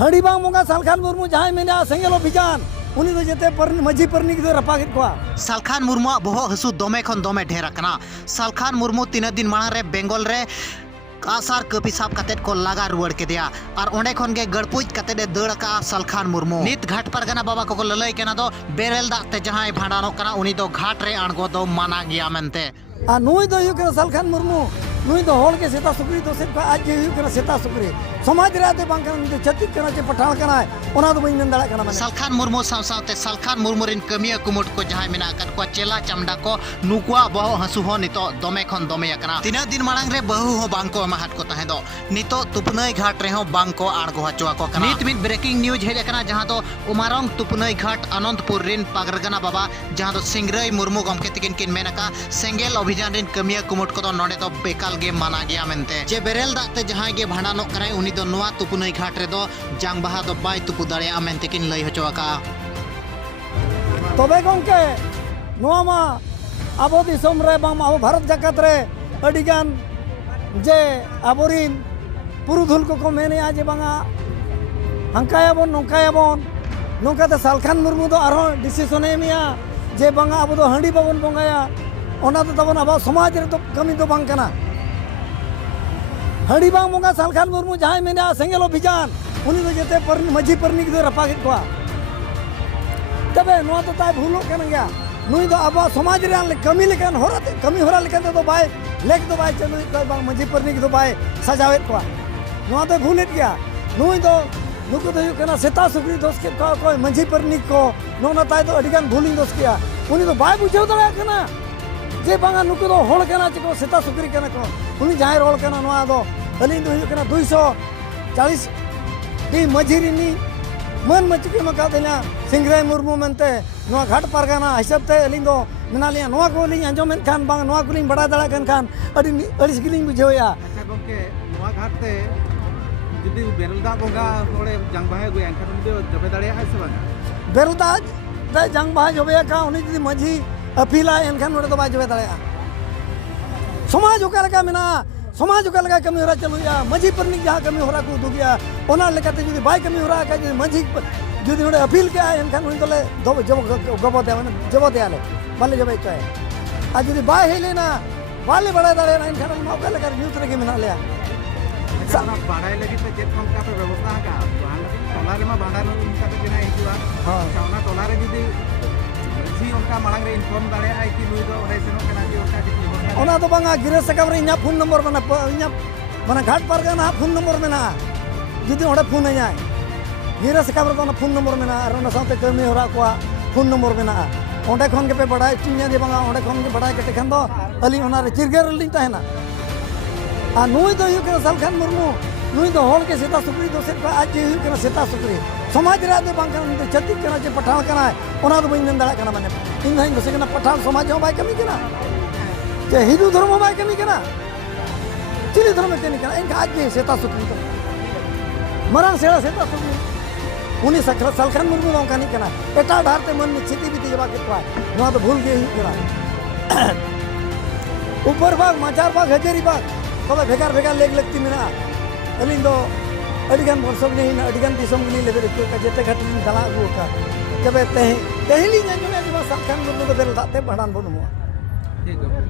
हड़ी बांग मोगा सालखान मुर्मू जहां मेना सेंगेल अभियान उनी तो जेते माझी परनिक दो रपागित को सालखान मुर्मू बहो हसु दमे खन दमे ढेर कना। सालखान मुर्मू 3 दिन मांग रे बेंगल रे आसार कपी साब कतेद को लगा रुआड़ के दिया और ओंडे खन के गड़पुज कतेदे दड़ का सालखान मुर्मू नित घाट परगना बाबा को ललई केना दो बेरेल दाते जहां भाडानो कना उनी दो घाट रे आणगो दो माना गया मेनते आ नुई दो यु के सालखान मुर्मू नुई दो होल के सेता सुकरी तो सिर्फ आज यु के सेता सुकरी समाज राते बांकन छत्तीस कना चे पठान कना ओना दो बइन मेन दाड़ा कना सालखान मुर्मू सावसावते सालखान मुर्मू रिन कमिया कुमुट को जहां मेना कर को चेला चमडा को नुकुआ बहो हसु हो नितो दमे खन दमे कना। 3 दिन मांग रे बहु हो बांको महाट को तहे दो नितो तुपनई घाट रे हो बांको आणगो हचवा को कना। नित मित ब्रेकिंग न्यूज हेज कना जहां तो उमारंग तुपनई घाट अनंतपुर रिन पागरगना बाबा जहां तो सिंगरई मुर्मू गमके तिकिन किन मेनका सेंगेल अभियान रिन कमिया कुमुट को तो नोडे तो बेकाल गे माना गया मेनते जे बेरेल दाते जहां गे भाडानो करे उनी दो नोआ तुपनई घाट रे दो जांग बहा दो बाय तुपु दाड़े मेनते किन लई हचवाका। तबे गंके नोआ मा आबो दिसम रे बाम आबो भारत जगत रे अडिगान जे आबोरिन पुरुधुल को मेने आज बांगा हंकायाबोन नोंकायाबोन नोंकाते सालखान मुर्मू दो आरो डिसीजन एमिया जे बांगा आबो दो हंडी बाबोन बंगाया ओना तो तबन आबो समाज रे तो कमी दो बांग कना। हड़ी बांग मोगा सालखान मुर्मू जहां मेना सेंगेल अभियान उनी तो जेते माझी परनिक दो रपागित को तबे नोआ तो ताय भूलो केन गया नुई दो अब समाज रे कमी लेकन होराते कमी होरा लेकन तो बाय लेक दो बाय चलो तो बांग माझी परनिक दो बाय सजावेत को नोआ तो भूलेत गया नुई दो नुको तो केना सेता सुकरी दोस के कोई माझी परनिक को नोना ताय तो अडिगान भूलिंग दोस किया उनी तो बाय बुझेव दड़ा केना जे बांगा नुको तो होल केना चिको सेता सुकरी केना को उनी जहां रोल केना नोआ दो अलिन दो केना 240 दी मझिरिनी मन मचके मका देना सिंगराय मुर्मू मनते नोआ घाट परगना हिसाब ते अलिन दो मेना लिया नोआ को लिन अंजो मेन खान बांग नोआ कुलिन बड़ा दड़ा खान अडी अड़िस गिलिन बुझेया अच्छा गमके नोआ घाट ते जुदी बेरलदा बोगा थोड़े जंग बाहे गय एनखान उनी दो जबे दाड़े है से बांगा बेरलदा दा जंग बाहे जबे का उनी जुदी मझी अपीला एनखान उनी दो बाय जबे दाड़े समाज ओका लगा मेना समाज ओका लगा कमी होरा चलुया माझी परनिक जहां कमी होरा को दुगिया ओना लेकाते जुदी बाय कमी होरा का जुदी माझी जुदी ओडे अपील के एनखान उनी तले दो जब गबो दे माने जबो दे आले बाले जबे चाहे आ जुदी बाय हेले ना बाले बड़ा दाड़े ना एनखान मौका लगा न्यूज रे के मेना ले सारा बाड़ाय लगी ते जेत खम का व्यवस्था का टोला रे मा बांडा नो उनका ते बिना हिजुआ हां साउना टोला रे जुदी जी उनका मांग रे इन्फॉर्म दाड़े आई कि नुई दो रे सेनो केना जी उनका कि ओना तो बांगा गिरे सकम रे इना फोन नंबर मना घाट परगना फोन नंबर मेना जुदी ओडे फोन आया गिरे सकम रे फोन नंबर मेना और ओना साथे कमी होरा को फोन नंबर मेना ओंडे खन के पे बड़ाय चिन्या दे बांगा ओंडे खन के बड़ाय के खन दो अली ओना रे चिरगर लिन ताहेना आ नुई दो यु के सालखान मुर्मू नुई दो होल के सेता सुकरी दो सिर्फ आज यु के सेता सुकरी समाज राते बांकन छत्तीस कना चे पठान कना ओना दो बइन मेन दाड़ा कना माने इन धाइन दो सेकना पठान समाज हो बाय कमी कना जे हिंदू धर्म बाय कमी कना चिली धर्म के नहीं कना इनका आज ये सेता सुकरी तो मरंग सेड़ा सेता सुकरी उनी सालखान मुर्मू दो कनी कना एटा धारते मन में छिती बीती जबा के पाए नोआ तो भूल गई करा ऊपर भाग माचार भाग हजेरी भाग तबे भेगार भेगार लेग लगती मेना अलिन दो अडिगान वर्षक नहीं अडिगान दिसम गली लेबे का जेते घाटिन दला अगु का तबे तेहिली जंजने जबा सालखान मुर्मू दो बेल दाते भाडान बनुआ ठीक है।